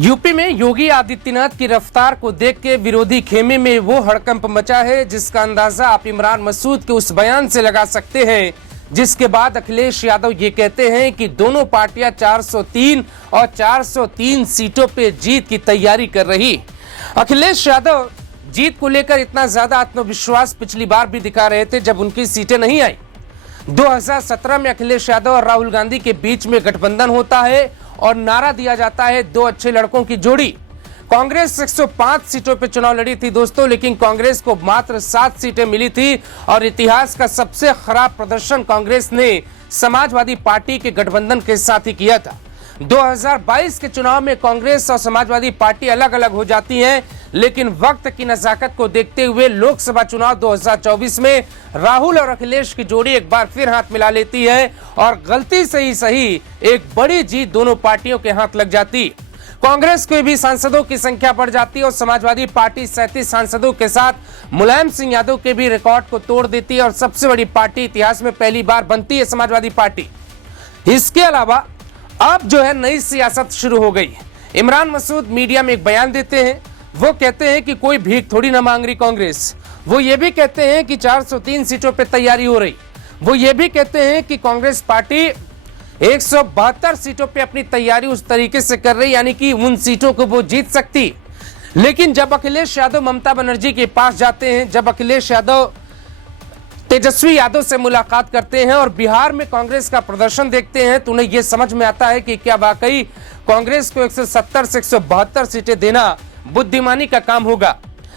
UP में योगी आदित्यनाथ की रफ्तार को देख के विरोधी खेमे में वो हड़कंप मचा है जिसका अंदाजा आप इमरान मसूद के उस बयान से लगा सकते हैं जिसके बाद अखिलेश यादव ये कहते हैं कि दोनों पार्टियां 403 और 403 सीटों पे जीत की तैयारी कर रही। अखिलेश यादव जीत को लेकर इतना ज्यादा आत्मविश्वास पिछली बार भी दिखा रहे थे जब उनकी सीटें नहीं आई। 2017 में अखिलेश यादव और राहुल गांधी के बीच में गठबंधन होता है और नारा दिया जाता है दो अच्छे लड़कों की जोड़ी। कांग्रेस 105 सीटों पर चुनाव लड़ी थी दोस्तों, लेकिन कांग्रेस को मात्र 7 सीटें मिली थी और इतिहास का सबसे खराब प्रदर्शन कांग्रेस ने समाजवादी पार्टी के गठबंधन के साथ ही किया था। 2022 के चुनाव में कांग्रेस और समाजवादी पार्टी अलग अलग हो जाती हैं, लेकिन वक्त की नजाकत को देखते हुए लोकसभा चुनाव 2024 में राहुल और अखिलेश की जोड़ी एक बार फिर हाथ मिला लेती है और गलती से ही सही एक बड़ी जीत दोनों पार्टियों के हाथ लग जाती। कांग्रेस के भी सांसदों की संख्या बढ़ जाती है और समाजवादी पार्टी 37 सांसदों के साथ मुलायम सिंह यादव के भी रिकॉर्ड को तोड़ देती है और सबसे बड़ी पार्टी इतिहास में पहली बार बनती है समाजवादी पार्टी। इसके अलावा अब जो है नई सियासत शुरू हो गई। इमरान मसूद मीडिया में एक बयान देते हैं, वो कहते हैं कि कोई भीख थोड़ी ना मांग रही कांग्रेस। वो ये भी कहते हैं कि 403 सीटों पे तैयारी हो रही। वो ये भी कहते हैं कि कांग्रेस पार्टी 172 सीटों पे अपनी तैयारी उस तरीके से कर रही, यानी कि उन सीटों को वो जीत सकती। लेकिन जब अखिलेश यादव ममता बनर्जी के पास जाते हैं, जब अखिलेश यादव तेजस्वी यादव से मुलाकात करते हैं और बिहार में कांग्रेस का प्रदर्शन देखते हैं, तो उन्हें यह समझ में आता है कि क्या वाकई कांग्रेस को 170 से 172 सीटें देना बुद्धिमानी का काम होगा।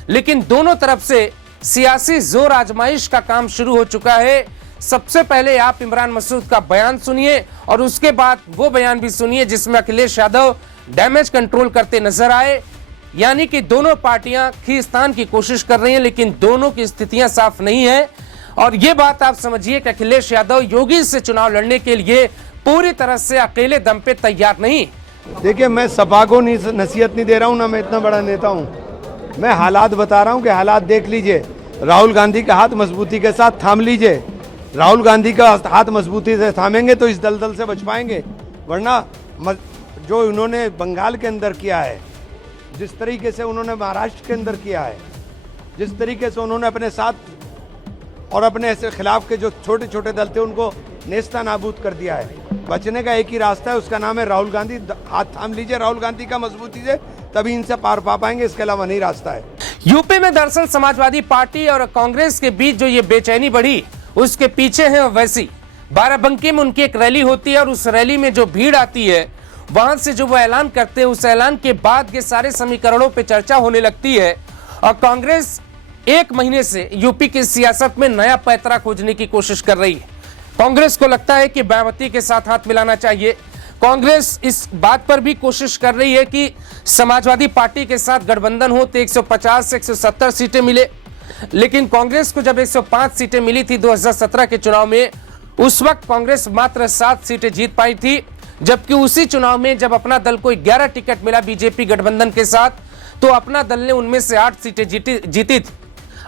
लेकिन दोनों तरफ से सियासी जोर आजमाइश का काम शुरू हो चुका है। सबसे पहले आप इमरान मसूद का बयान सुनिए और उसके बाद वो बयान भी सुनिए जिसमें अखिलेश यादव डैमेज कंट्रोल करते नजर आए, यानी कि दोनों पार्टियां खींचतान की कोशिश कर रही हैं, लेकिन दोनों की स्थितियां साफ नहीं है। और ये बात आप समझिए कि अखिलेश यादव योगी से चुनाव लड़ने के लिए पूरी तरह से अकेले दम पे तैयार नहीं। देखिए, मैं सपा को नसीहत नहीं दे रहा हूँ, ना मैं इतना बड़ा नेता हूँ। मैं हालात बता रहा हूँ कि हालात देख लीजिए। राहुल गांधी का हाथ मजबूती के साथ थाम लीजिए। राहुल गांधी का हाथ मजबूती से थामेंगे तो इस दलदल से बच पाएंगे, वरना जो उन्होंने बंगाल के अंदर किया है, जिस तरीके से उन्होंने महाराष्ट्र के अंदर किया है, जिस तरीके से उन्होंने अपने साथ और अपने ऐसे खिलाफ के जो छोटे छोटे दल थे उनको नेस्ता नाबूद कर दिया है। बचने का एक ही रास्ता है, उसका नाम है राहुल गांधी। हाथ थाम लीजिए राहुल गांधी का मजबूती से, तभी इनसे पार पा पाएंगे, इसके अलावा नहीं रास्ता है। यूपी में दरअसल समाजवादी पार्टी और कांग्रेस के बीच जो ये बेचैनी बढ़ी उसके पीछे है वैसी। बाराबंकी में उनकी एक रैली होती है और उस रैली में जो भीड़ आती है, वहां से जो वो ऐलान करते हैं, उस ऐलान के बाद के सारे समीकरणों पे चर्चा होने लगती है और कांग्रेस एक महीने से यूपी की सियासत में नया पैतरा खोजने की कोशिश कर रही है। कांग्रेस को लगता है कि मायावती के साथ हाथ मिलाना चाहिए। कांग्रेस इस बात पर भी कोशिश कर रही है कि समाजवादी पार्टी के साथ गठबंधन हो तो 150 से 170 सीटें मिले। लेकिन कांग्रेस को जब 105 सीटें मिली थी 2017 के चुनाव में, उस वक्त कांग्रेस मात्र 7 सीटें जीत पाई थी, जबकि उसी चुनाव में जब अपना दल को 11 टिकट मिला बीजेपी गठबंधन के साथ, तो अपना दल ने उनमें से 8 सीटें जीती थी।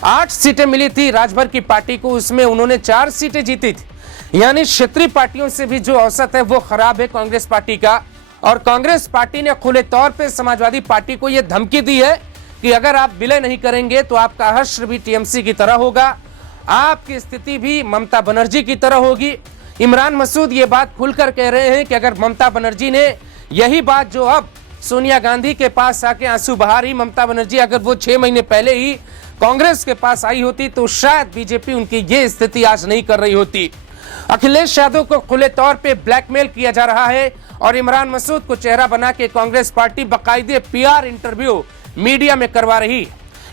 8 सीटें मिली थी राजभर की पार्टी को, उसमें उन्होंने 4 सीटें जीती थी। यानी क्षेत्रीय पार्टियों से भी जो औसत है वो खराब है कांग्रेस पार्टी का। और कांग्रेस पार्टी ने खुले तौर पे समाजवादी पार्टी को यह धमकी दी है कि अगर आप विलय नहीं करेंगे तो आपका हश्र भी टीएमसी की तरह होगा, आपकी स्थिति भी ममता बनर्जी की तरह होगी। इमरान मसूद ये बात खुलकर कह रहे हैं कि अगर ममता बनर्जी ने यही बात जो अब सोनिया गांधी के पास आके आंसू बहा रही ममता बनर्जी, अगर वो 6 महीने पहले ही कांग्रेस के पास आई होती तो शायद बीजेपी उनकी ये स्थिति आज नहीं कर रही होती। अखिलेश यादव को खुले तौर पे ब्लैकमेल किया जा रहा है और इमरान मसूद को चेहरा बना के कांग्रेस पार्टी बाकायदे पीआर इंटरव्यू मीडिया में करवा रही।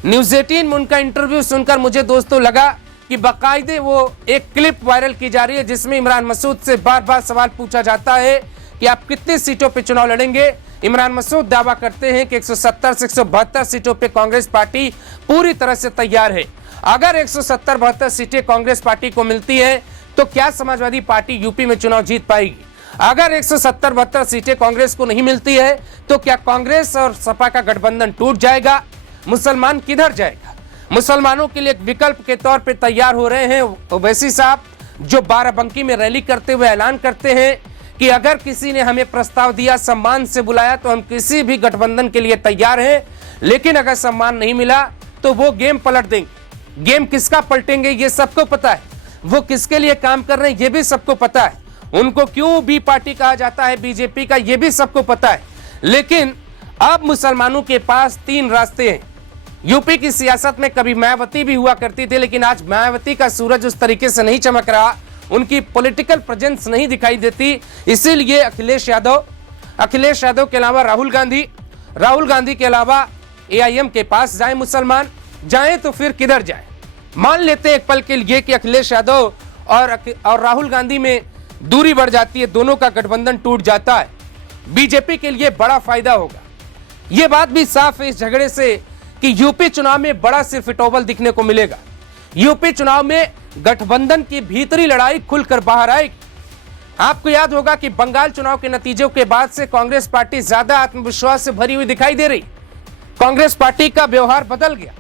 न्यूज़ 18 में उनका इंटरव्यू सुनकर मुझे दोस्तों लगा कि बाकायदे वो एक क्लिप वायरल की जा रही है जिसमें इमरान मसूद से बार बार सवाल पूछा जाता है कि आप कितनी सीटों पे चुनाव लड़ेंगे। इमरान मसूद दावा करते हैं कि 170 से 172 सीटों पे कांग्रेस पार्टी पूरी तरह से तैयार है। अगर 170-72 सीटें कांग्रेस पार्टी को मिलती है तो क्या समाजवादी पार्टी यूपी में चुनाव जीत पाएगी? अगर 170-72 सीटें कांग्रेस को नहीं मिलती है तो क्या कांग्रेस और सपा का गठबंधन टूट जाएगा? मुसलमान किधर जाएगा? मुसलमानों के लिए एक विकल्प के तौर पे तैयार हो रहे हैं ओवैसी साहब, जो बाराबंकी में रैली करते हुए ऐलान करते हैं कि अगर किसी ने हमें प्रस्ताव दिया, सम्मान से बुलाया, तो हम किसी भी गठबंधन के लिए तैयार हैं, लेकिन अगर सम्मान नहीं मिला तो वो गेम पलट देंगे। गेम किसका पलटेंगे ये सबको पता है, वो किसके लिए काम कर रहे हैं ये भी सबको पता है, उनको क्यों बी पार्टी कहा जाता है बीजेपी का ये भी सबको पता है। लेकिन अब मुसलमानों के पास 3 रास्ते हैं। यूपी की सियासत में कभी मायावती भी हुआ करती थी, लेकिन आज मायावती का सूरज उस तरीके से नहीं चमक रहा, उनकी पॉलिटिकल प्रेजेंस नहीं दिखाई देती। इसीलिए अखिलेश यादव के अलावा राहुल गांधी के अलावा एआईएम के पास जाए मुसलमान, जाए तो फिर किधर जाए। मान लेते हैं एक पल के लिए कि अखिलेश यादव और राहुल गांधी में दूरी बढ़ जाती है, दोनों का गठबंधन टूट जाता है, बीजेपी के लिए बड़ा फायदा होगा। यह बात भी साफ है इस झगड़े से कि यूपी चुनाव में बड़ा सिरफिटौबल दिखने को मिलेगा। यूपी चुनाव में गठबंधन की भीतरी लड़ाई खुलकर बाहर आएगी। आपको याद होगा कि बंगाल चुनाव के नतीजों के बाद से कांग्रेस पार्टी ज्यादा आत्मविश्वास से भरी हुई दिखाई दे रही। कांग्रेस पार्टी का व्यवहार बदल गया।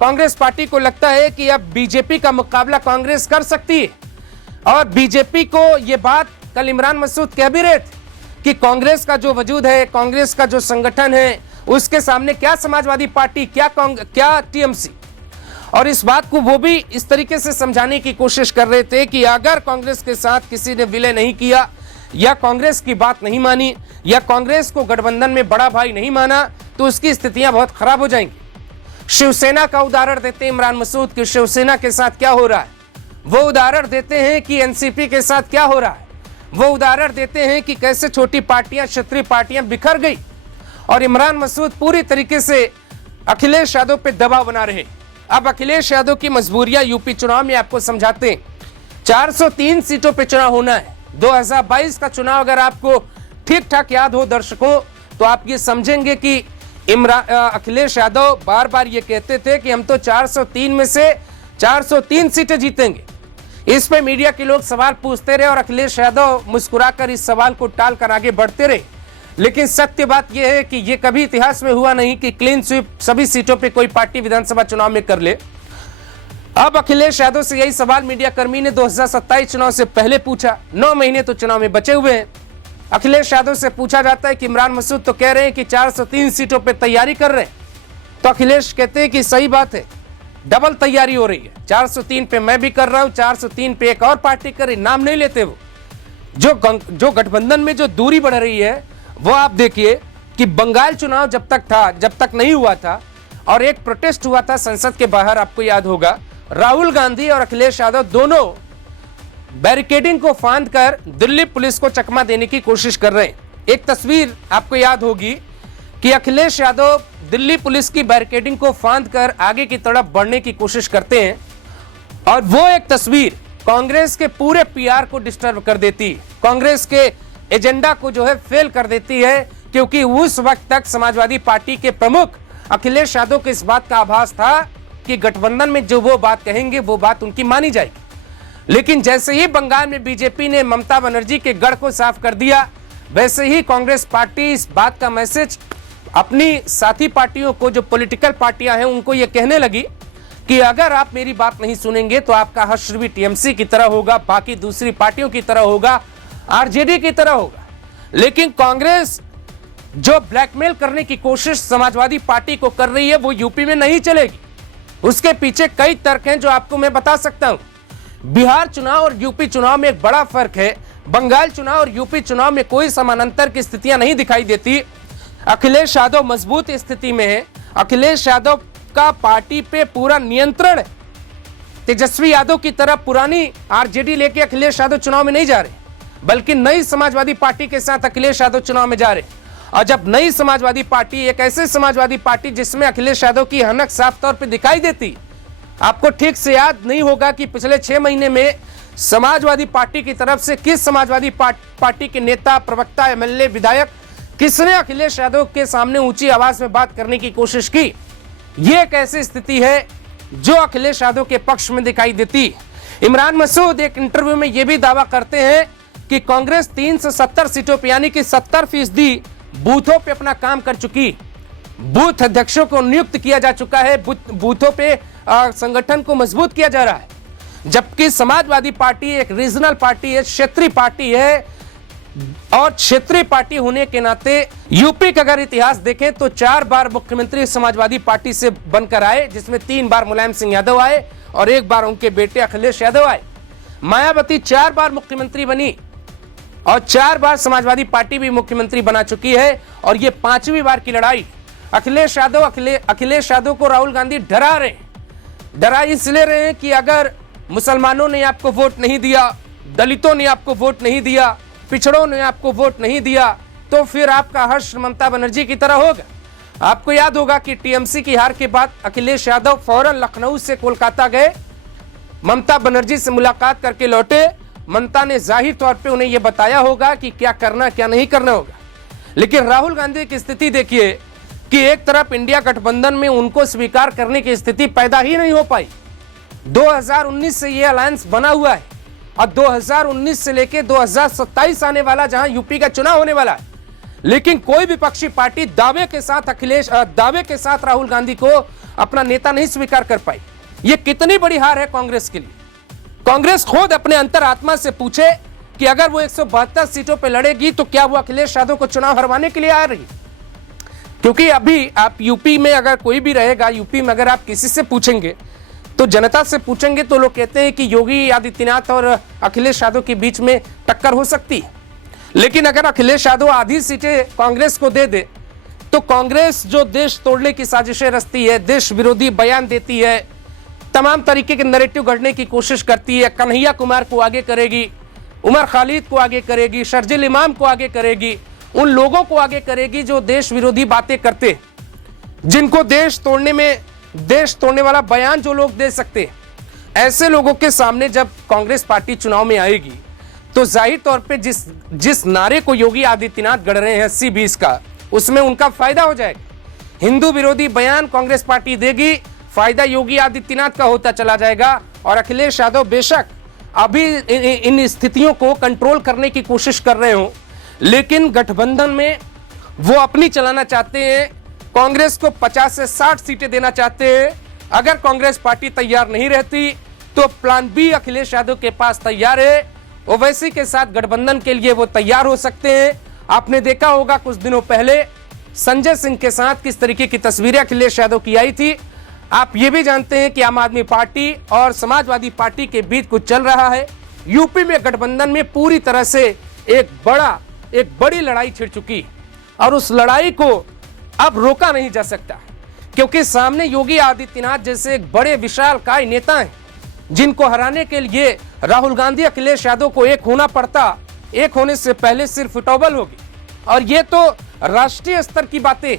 कांग्रेस पार्टी को लगता है कि अब बीजेपी का मुकाबला कांग्रेस कर सकती है, और बीजेपी को यह बात कल इमरान मसूद कह भी रहे थे कि कांग्रेस का जो वजूद है, कांग्रेस का जो संगठन है, उसके सामने क्या समाजवादी पार्टी, क्या टीएमसी। और इस बात को वो भी इस तरीके से समझाने की कोशिश कर रहे थे कि अगर कांग्रेस के साथ किसी ने विलय नहीं किया, या कांग्रेस की बात नहीं मानी, या कांग्रेस को गठबंधन में बड़ा भाई नहीं माना, तो उसकी स्थितियां बहुत खराब हो जाएंगी। शिवसेना का उदाहरण देते हैं इमरान मसूद कि शिवसेना के साथ क्या हो रहा है, वो उदाहरण देते हैं कि एनसीपी के साथ क्या हो रहा है, वो उदाहरण देते हैं कि कैसे छोटी पार्टियां, क्षत्रिय पार्टियां बिखर गई। और इमरान मसूद पूरी तरीके से अखिलेश यादव पे दबाव बना रहे। अब अखिलेश यादव की मजबूरियां यूपी चुनाव में आपको समझाते हैं। 403 सीटों पे चुनाव होना है। 2022 का चुनाव अगर आपको ठीक ठाक याद हो दर्शकों, तो आप ये समझेंगे कि अखिलेश यादव बार बार ये कहते थे कि हम तो 403 में से 403 सीटें जीतेंगे। इस पे मीडिया के लोग सवाल पूछते रहे और अखिलेश यादव मुस्कुराकर इस सवाल को टालकर आगे बढ़ते रहे। लेकिन सत्य बात यह है कि यह कभी इतिहास में हुआ नहीं कि क्लीन स्वीप सभी सीटों पे कोई पार्टी विधानसभा चुनाव में कर ले। अब अखिलेश यादव से यही सवाल मीडिया कर्मी ने 2027 चुनाव से पहले पूछा। 9 महीने तो चुनाव में बचे हुए हैं। अखिलेश यादव से पूछा जाता है कि इमरान मसूद तो कह रहे हैं कि 403 सीटों पे तैयारी कर रहे हैं, तो अखिलेश कहते हैं कि सही बात है, डबल तैयारी हो रही है। 403 पे मैं भी कर रहा हूं, 403 पे एक और पार्टी कर रही, नाम नहीं लेते वो। जो गठबंधन में जो दूरी बढ़ रही है वो आप देखिए कि बंगाल चुनाव जब तक नहीं हुआ था, और एक प्रोटेस्ट हुआ था संसद के बाहर, आपको याद होगा, राहुल गांधी और अखिलेश यादव दोनों बैरिकेडिंग को फांद कर दिल्ली पुलिस को चकमा देने की कोशिश कर रहे हैं। एक तस्वीर आपको याद होगी कि अखिलेश यादव दिल्ली पुलिस की बैरिकेडिंग को फांद कर आगे की तरफ बढ़ने की कोशिश करते हैं, और वो एक तस्वीर कांग्रेस के पूरे पीआर को डिस्टर्ब कर देती है, कांग्रेस के एजेंडा को जो है फेल कर देती है, क्योंकि उस वक्त तक समाजवादी पार्टी के प्रमुख अखिलेश यादव को इस बात का आभास था कि गठबंधन में जो वो बात कहेंगे वो बात उनकी मानी जाएगी। लेकिन जैसे ही बंगाल में बीजेपी ने ममता बनर्जी के गढ़ को साफ कर दिया, वैसे ही कांग्रेस पार्टी इस बात का मैसेज अपनी साथी पार्टियों को, जो पॉलिटिकल पार्टियां हैं, उनको ये कहने लगी कि अगर आप मेरी बात नहीं सुनेंगे तो आपका हश्र भी टीएमसी की तरह होगा, बाकी दूसरी पार्टियों की तरह होगा, आरजेडी की तरह होगा। लेकिन कांग्रेस जो ब्लैकमेल करने की कोशिश समाजवादी पार्टी को कर रही है वो यूपी में नहीं चलेगी। उसके पीछे कई तर्क हैं जो आपको मैं बता सकता हूं। बिहार चुनाव और यूपी चुनाव में एक बड़ा फर्क है। बंगाल चुनाव और यूपी चुनाव में कोई समानांतर की स्थितियां नहीं दिखाई देती। अखिलेश यादव मजबूत स्थिति में है। अखिलेश यादव का पार्टी पे पूरा नियंत्रण है। तेजस्वी यादव की तरह पुरानी आरजेडी लेके अखिलेश यादव चुनाव में नहीं जा रहे, बल्कि नई समाजवादी पार्टी के साथ अखिलेश यादव चुनाव में जा रहे। और जब नई समाजवादी पार्टी, एक ऐसे समाजवादी पार्टी जिसमें अखिलेश यादव की हनक साफ तौर पर दिखाई देती, आपको ठीक से याद नहीं होगा कि पिछले 6 महीने में समाजवादी पार्टी की तरफ से किस समाजवादी पार्टी के नेता, प्रवक्ता, एमएलए, विधायक, किसने अखिलेश यादव के सामने ऊंची आवाज में बात करने की कोशिश की। यह एक ऐसी स्थिति है जो अखिलेश यादव के पक्ष में दिखाई देती। इमरान मसूद एक इंटरव्यू में यह भी दावा करते हैं कि कांग्रेस 370 सीटों पर यानी कि 70% बूथों पे अपना काम कर चुकी। बूथ अध्यक्षों को नियुक्त किया जा चुका है, बूथों पे संगठन को मजबूत किया जा रहा है। जबकि समाजवादी पार्टी एक रीजनल पार्टी है, क्षेत्रीय पार्टी है, और क्षेत्रीय पार्टी होने के नाते यूपी का अगर इतिहास देखें तो 4 बार मुख्यमंत्री समाजवादी पार्टी से बनकर आए, जिसमें 3 बार मुलायम सिंह यादव आए और 1 बार उनके बेटे अखिलेश यादव आए। मायावती 4 बार मुख्यमंत्री बनी और 4 बार समाजवादी पार्टी भी मुख्यमंत्री बना चुकी है और ये 5वीं बार की लड़ाई। अखिलेश यादव को राहुल गांधी डरा इसलिए रहे हैं कि अगर मुसलमानों ने आपको वोट नहीं दिया, दलितों ने आपको वोट नहीं दिया, पिछड़ों ने आपको वोट नहीं दिया, तो फिर आपका हर्ष ममता बनर्जी की तरह होगा। आपको याद होगा कि टीएमसी की हार के बाद अखिलेश यादव फौरन लखनऊ से कोलकाता गए, ममता बनर्जी से मुलाकात करके लौटे। ममता ने जाहिर तौर पे उन्हें यह बताया होगा कि क्या करना क्या नहीं करना होगा। लेकिन राहुल गांधी की स्थिति देखिए कि एक तरफ इंडिया गठबंधन में उनको स्वीकार करने की स्थिति पैदा ही नहीं हो पाई। 2019 से ये अलायंस बना हुआ है और 2019 से लेके 2027 आने वाला, जहां यूपी का चुनाव होने वाला है, लेकिन कोई विपक्षी पार्टी दावे के साथ राहुल गांधी को अपना नेता नहीं स्वीकार कर पाई। ये कितनी बड़ी हार है कांग्रेस के लिए। कांग्रेस खुद अपने अंतरात्मा से पूछे कि अगर वो 172 सीटों पर लड़ेगी तो क्या वो अखिलेश यादव को चुनाव हरवाने के लिए आ रही? क्योंकि अभी आप यूपी में अगर कोई भी रहेगा, यूपी में अगर आप किसी से पूछेंगे तो जनता से पूछेंगे तो लोग कहते हैं कि योगी आदित्यनाथ और अखिलेश यादव के बीच में टक्कर हो सकती है। लेकिन अगर अखिलेश यादव आधी सीटें कांग्रेस को दे दे तो कांग्रेस जो देश तोड़ने की साजिशें रचती है, देश विरोधी बयान देती है, तमाम तरीके के नैरेटिव गढ़ने की कोशिश करती है, कन्हैया कुमार को आगे करेगी, उमर खालिद को आगे करेगी, शर्जिल इमाम को आगे करेगी, उन लोगों को आगे करेगी जो देश विरोधी बातें करते, जिनको देश तोड़ने वाला बयान जो लोग दे सकते। ऐसे लोगों के सामने जब कांग्रेस पार्टी चुनाव में आएगी तो जाहिर तौर पे जिस नारे को योगी आदित्यनाथ गढ़ रहे हैं 80-20 का, उसमें उनका फायदा हो जाएगा। हिंदू विरोधी बयान कांग्रेस पार्टी देगी, फायदा योगी आदित्यनाथ का होता चला जाएगा और अखिलेश यादव बेशक अभी इन स्थितियों को कंट्रोल करने की कोशिश कर रहे हो, लेकिन गठबंधन में वो अपनी चलाना चाहते हैं। कांग्रेस को 50 से 60 सीटें देना चाहते हैं। अगर कांग्रेस पार्टी तैयार नहीं रहती तो प्लान बी अखिलेश यादव के पास तैयार है। ओवैसी के साथ गठबंधन के लिए वो तैयार हो सकते हैं। आपने देखा होगा कुछ दिनों पहले संजय सिंह के साथ किस तरीके की तस्वीरें अखिलेश यादव की आई थी। आप ये भी जानते हैं कि आम आदमी पार्टी और समाजवादी पार्टी के बीच कुछ चल रहा है। यूपी में गठबंधन में पूरी तरह से एक बड़ी लड़ाई छिड़ चुकी है और उस लड़ाई को अब रोका नहीं जा सकता, क्योंकि सामने योगी आदित्यनाथ जैसे एक बड़े विशालकाय नेता हैं, जिनको हराने के लिए राहुल गांधी अखिलेश यादव को एक होना पड़ता। एक होने से पहले सिर्फ डबल होगी। और ये तो राष्ट्रीय स्तर की बातें।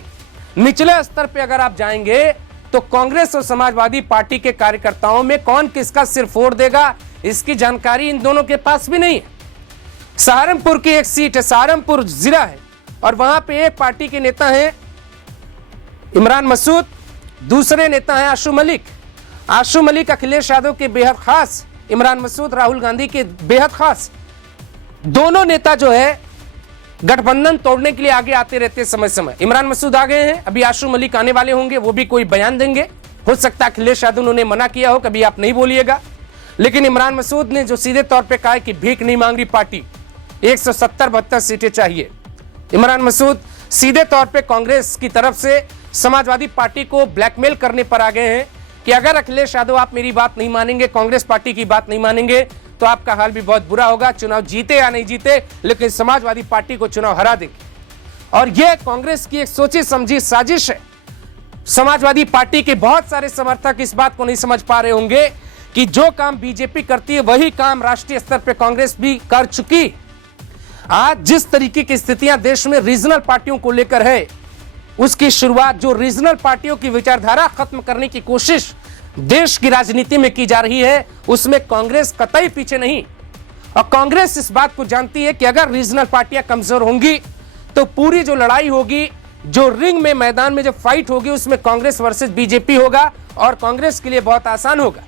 निचले स्तर पे अगर आप जाएंगे तो कांग्रेस और समाजवादी पार्टी के कार्यकर्ताओं में कौन किसका सिर फोड़ देगा, इसकी जानकारी इन दोनों के पास भी नहीं है। सहारनपुर की एक सीट है, सहारनपुर जिला है, और वहां पे एक पार्टी के नेता हैं इमरान मसूद, दूसरे नेता हैं आशू मलिक। आशू मलिक अखिलेश यादव के बेहद खास, इमरान मसूद राहुल गांधी के बेहद खास। दोनों नेता जो है गठबंधन तोड़ने के लिए आगे आते रहते समय समय। इमरान मसूद आ गए हैं, अभी आशू मलिक आने वाले होंगे, वो भी कोई बयान देंगे। हो सकता है अखिलेश यादव उन्होंने मना किया हो, कभी आप नहीं बोलिएगा। लेकिन इमरान मसूद ने जो सीधे तौर पे कहा है कि भीख नहीं मांग रही पार्टी, 170-72 सीटें चाहिए। इमरान मसूद सीधे तौर पे कांग्रेस की तरफ से समाजवादी पार्टी को ब्लैकमेल करने पर आ गए हैं कि अगर अखिलेश यादव आप मेरी बात नहीं मानेंगे, कांग्रेस पार्टी की बात नहीं मानेंगे, तो आपका हाल भी बहुत बुरा होगा। चुनाव जीते या नहीं जीते, लेकिन समाजवादी पार्टी को चुनाव हरा देंगे। और यह कांग्रेस की एक सोची समझी साजिश है। समाजवादी पार्टी के बहुत सारे समर्थक इस बात को नहीं समझ पा रहे होंगे कि जो काम बीजेपी करती है वही काम राष्ट्रीय स्तर पर कांग्रेस भी कर चुकी। आज जिस तरीके की स्थितियां देश में रीजनल पार्टियों को लेकर है, उसकी शुरुआत जो रीजनल पार्टियों की विचारधारा खत्म करने की कोशिश देश की राजनीति में की जा रही है, उसमें कांग्रेस कतई पीछे नहीं। और कांग्रेस इस बात को जानती है कि अगर रीजनल पार्टियां कमजोर होंगी तो पूरी जो लड़ाई होगी, जो रिंग में मैदान में जो फाइट होगी, उसमें कांग्रेस वर्सेस बीजेपी होगा और कांग्रेस के लिए बहुत आसान होगा।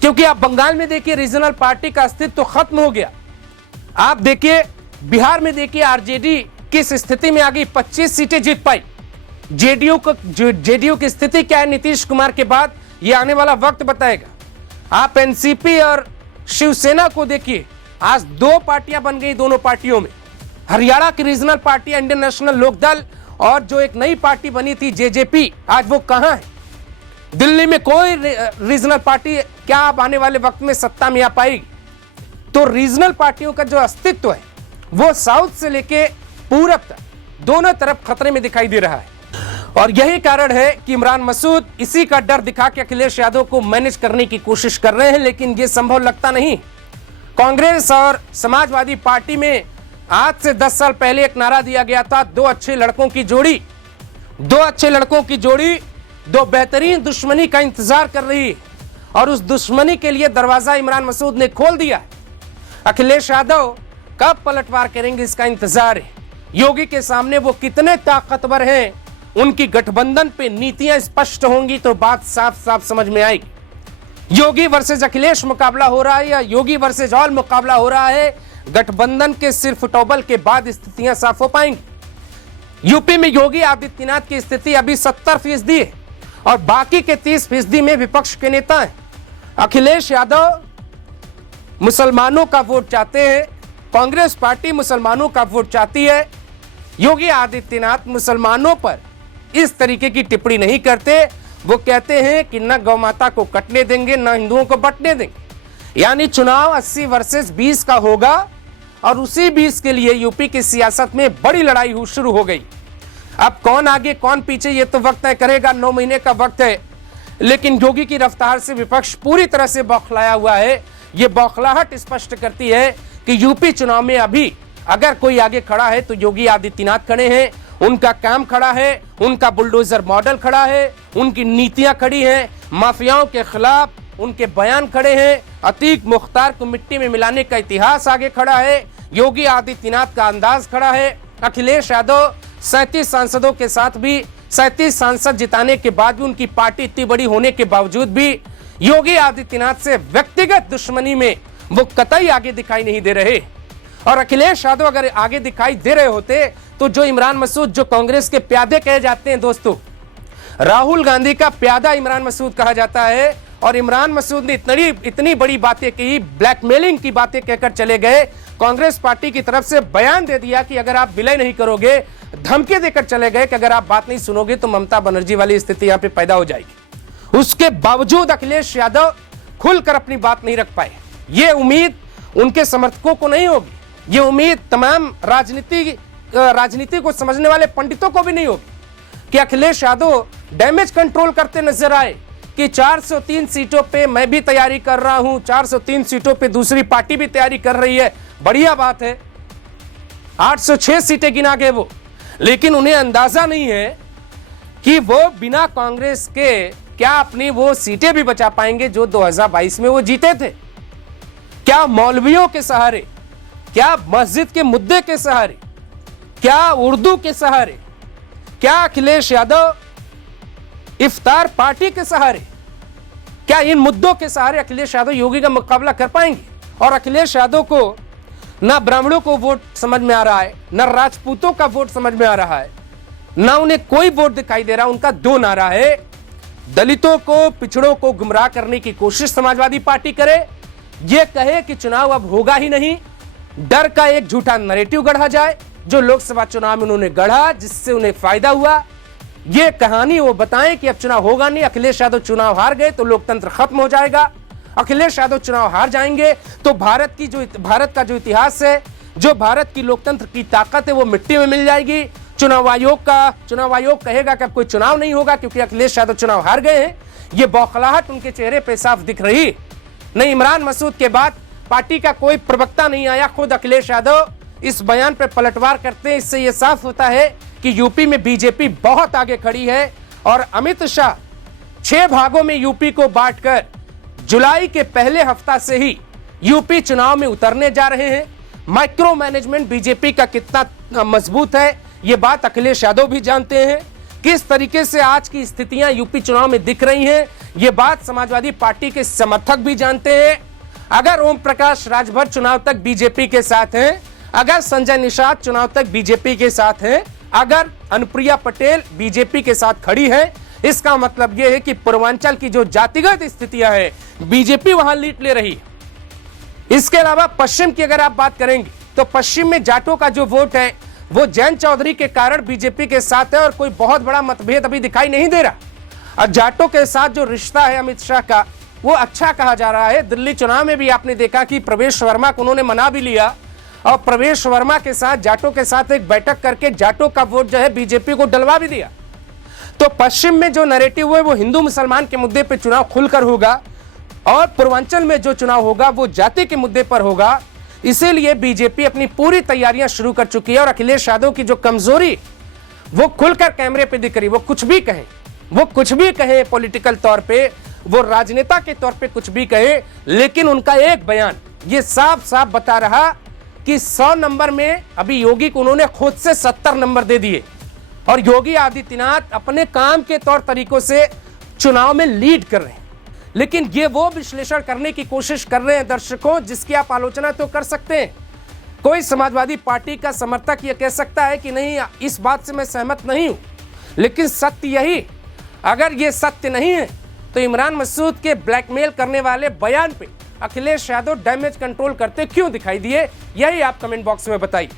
क्योंकि आप बंगाल में देखिए रीजनल पार्टी का अस्तित्व तो खत्म हो गया। आप देखिए बिहार में देखिए आरजेडी किस स्थिति में आ गई, 25 सीटें जीत पाई। जेडीयू की स्थिति क्या है नीतीश कुमार के बाद, ये आने वाला वक्त बताएगा। आप एनसीपी और शिवसेना को देखिए, आज 2 पार्टियां बन गई दोनों पार्टियों में। हरियाणा की regional party Indian National Lokdal और जो एक नई पार्टी बनी थी जेजेपी, आज वो कहां है? दिल्ली में कोई रीजनल पार्टी क्या अब आने वाले वक्त में सत्ता में आ पाएगी? तो रीजनल पार्टियों का जो अस्तित्व है वो साउथ से लेके पूरब तक दोनों तरफ खतरे में दिखाई दे रहा है। और यही कारण है कि इमरान मसूद इसी का डर दिखा के अखिलेश यादव को मैनेज करने की कोशिश कर रहे हैं, लेकिन ये संभव लगता नहीं। कांग्रेस और समाजवादी पार्टी में आज से 10 साल पहले एक नारा दिया गया था, दो अच्छे लड़कों की जोड़ी, दो अच्छे लड़कों की जोड़ी दो बेहतरीन दुश्मनी का इंतजार कर रही है, और उस दुश्मनी के लिए दरवाजा इमरान मसूद ने खोल दिया है। अखिलेश यादव कब पलटवार करेंगे इसका इंतजार है। योगी के सामने वो कितने ताकतवर हैं, उनकी गठबंधन पे नीतियां स्पष्ट होंगी तो बात साफ साफ समझ में आएगी। योगी वर्सेस अखिलेश मुकाबला हो रहा है या योगी वर्सेस ऑल मुकाबला हो रहा है, गठबंधन के सिर्फ टॉबल के बाद स्थितियां साफ हो पाएंगी। यूपी में योगी आदित्यनाथ की स्थिति अभी 70% है और बाकी के 30% में विपक्ष के नेता हैं। अखिलेश यादव मुसलमानों का वोट चाहते हैं, कांग्रेस पार्टी मुसलमानों का वोट चाहती है। योगी आदित्यनाथ मुसलमानों पर इस तरीके की टिप्पणी नहीं करते। वो कहते हैं कि न गौ माता को कटने देंगे न हिंदुओं को बंटने देंगे। यानी चुनाव 80 वर्सेस 20 का होगा और उसी 20 के लिए यूपी की सियासत में बड़ी लड़ाई शुरू हो गई। अब कौन आगे कौन पीछे ये तो वक्त तय करेगा, 9 महीने का वक्त है। लेकिन योगी की रफ्तार से विपक्ष पूरी तरह से बौखलाया हुआ है। ये बौखलाहट स्पष्ट करती है कि यूपी चुनाव में अभी अगर कोई आगे खड़ा है तो योगी आदित्यनाथ खड़े हैं। उनका काम खड़ा है, उनका बुलडोजर मॉडल खड़ा है, उनकी नीतियां खड़ी हैं, माफियाओं के खिलाफ उनके बयान खड़े हैं, अतीक मुख्तार को मिट्टी में मिलाने का इतिहास आगे खड़ा है, योगी आदित्यनाथ का अंदाज खड़ा है। अखिलेश यादव 37 सांसदों के साथ भी 37 सांसद जिताने के बाद भी उनकी पार्टी इतनी बड़ी होने के बावजूद भी योगी आदित्यनाथ से व्यक्तिगत दुश्मनी में वो कतई आगे दिखाई नहीं दे रहे। और अखिलेश यादव अगर आगे दिखाई दे रहे होते तो जो इमरान मसूद, जो कांग्रेस के प्यादे कहे जाते हैं दोस्तों, राहुल गांधी का प्यादा इमरान मसूद कहा जाता है। और इमरान मसूद ने इतनी बड़ी बातें की, ब्लैकमेलिंग की बातें कहकर चले गए। कांग्रेस पार्टी की तरफ से बयान दे दिया कि अगर आप विलय नहीं करोगे, धमकी देकर चले गए कि अगर आप बात नहीं सुनोगे तो ममता बनर्जी वाली स्थिति यहां पे पैदा हो जाएगी। उसके बावजूद अखिलेश यादव खुलकर अपनी बात नहीं रख पाए। ये उम्मीद उनके समर्थकों को नहीं होगी, ये उम्मीद तमाम राजनीति को समझने वाले पंडितों को भी नहीं होगी कि अखिलेश यादव डैमेज कंट्रोल करते नजर आए कि 403 सीटों पे मैं भी तैयारी कर रहा हूं, 403 सीटों पे दूसरी पार्टी भी तैयारी कर रही है, बढ़िया बात है। 806 सीटें गिना गए वो, लेकिन उन्हें अंदाजा नहीं है कि वो बिना कांग्रेस के क्या अपनी वो सीटें भी बचा पाएंगे जो 2022 में वो जीते थे। क्या मौलवियों के सहारे, क्या मस्जिद के मुद्दे के सहारे, क्या उर्दू के सहारे, क्या अखिलेश यादव इफ्तार पार्टी के सहारे, क्या इन मुद्दों के सहारे अखिलेश यादव योगी का मुकाबला कर पाएंगे? और अखिलेश यादव को ना ब्राह्मणों को वोट समझ में आ रहा है, ना राजपूतों का वोट समझ में आ रहा है, ना उन्हें कोई वोट दिखाई दे रहा। उनका दो नारा है, दलितों को, पिछड़ों को गुमराह करने की कोशिश समाजवादी पार्टी करे, यह कहे कि चुनाव अब होगा ही नहीं, डर का एक झूठा नैरेटिव गढ़ा जाए जो लोकसभा चुनाव में उन्होंने गढ़ा, जिससे उन्हें फायदा हुआ। यह कहानी वो बताएं कि अब चुनाव होगा नहीं, अखिलेश यादव चुनाव हार गए तो लोकतंत्र खत्म हो जाएगा, अखिलेश यादव चुनाव हार जाएंगे तो भारत का जो इतिहास है, जो भारत की लोकतंत्र की ताकत है, वो मिट्टी में मिल जाएगी। चुनाव आयोग कहेगा कि अब कोई चुनाव नहीं होगा क्योंकि अखिलेश यादव चुनाव हार गए हैं। ये बौखलाहट उनके चेहरे पे साफ दिख रही। नहीं, इमरान मसूद के बाद पार्टी का कोई प्रवक्ता नहीं आया, खुद अखिलेश यादव इस बयान पर पलटवार करते हैं। इससे यह साफ होता है कि यूपी में बीजेपी बहुत आगे खड़ी है और अमित शाह 6 भागों में यूपी को बांटकर जुलाई के पहले हफ्ता से ही यूपी चुनाव में उतरने जा रहे हैं। माइक्रो मैनेजमेंट बीजेपी का कितना मजबूत है, यह बात अखिलेश यादव भी जानते हैं। किस तरीके से आज की स्थितियां यूपी चुनाव में दिख रही हैं, यह बात समाजवादी पार्टी के समर्थक भी जानते हैं। अगर ओम प्रकाश राजभर चुनाव तक बीजेपी के साथ हैं, अगर संजय निषाद चुनाव तक बीजेपी के साथ हैं, अगर अनुप्रिया पटेल बीजेपी के साथ खड़ी है, इसका मतलब यह है कि पूर्वांचल की जो जातिगत स्थितियां हैं, बीजेपी वहां लीड ले रही है। इसके अलावा पश्चिम की अगर आप बात करेंगे तो पश्चिम में जाटों का जो वोट है वो जयंत चौधरी के कारण बीजेपी के साथ है और कोई बहुत बड़ा मतभेद अभी दिखाई नहीं दे रहा। और जाटों के साथ जो रिश्ता है अमित शाह का वो अच्छा कहा जा रहा है। दिल्ली चुनाव में भी आपने देखा कि प्रवेश वर्मा को उन्होंने मना भी लिया और प्रवेश वर्मा के साथ जाटों के साथ एक बैठक करके जाटों का वोट जो है बीजेपी को डलवा भी दिया। तो पश्चिम में जो नैरेटिव है वो हिंदू मुसलमान के मुद्दे पर चुनाव खुलकर होगा और पूर्वांचल में जो चुनाव होगा वो जाति के मुद्दे पर होगा। इसीलिए बीजेपी अपनी पूरी तैयारियां शुरू कर चुकी है और अखिलेश यादव की जो कमजोरी वो खुलकर कैमरे पे दिख रही, वो कुछ भी कहे पॉलिटिकल तौर पे, वो राजनेता के तौर पे कुछ भी कहे, लेकिन उनका एक बयान ये साफ साफ बता रहा कि 100 नंबर में अभी योगी को उन्होंने खुद से 70 नंबर दे दिए और योगी आदित्यनाथ अपने काम के तौर तरीकों से चुनाव में लीड कर रहे हैं। लेकिन ये वो विश्लेषण करने की कोशिश कर रहे हैं दर्शकों जिसकी आप आलोचना तो कर सकते हैं। कोई समाजवादी पार्टी का समर्थक ये कह सकता है कि नहीं, इस बात से मैं सहमत नहीं हूं, लेकिन सत्य यही, अगर ये सत्य नहीं है तो इमरान मसूद के ब्लैकमेल करने वाले बयान पे अखिलेश यादव डैमेज कंट्रोल करते क्यों दिखाई दिए, यही आप कमेंट बॉक्स में बताइए।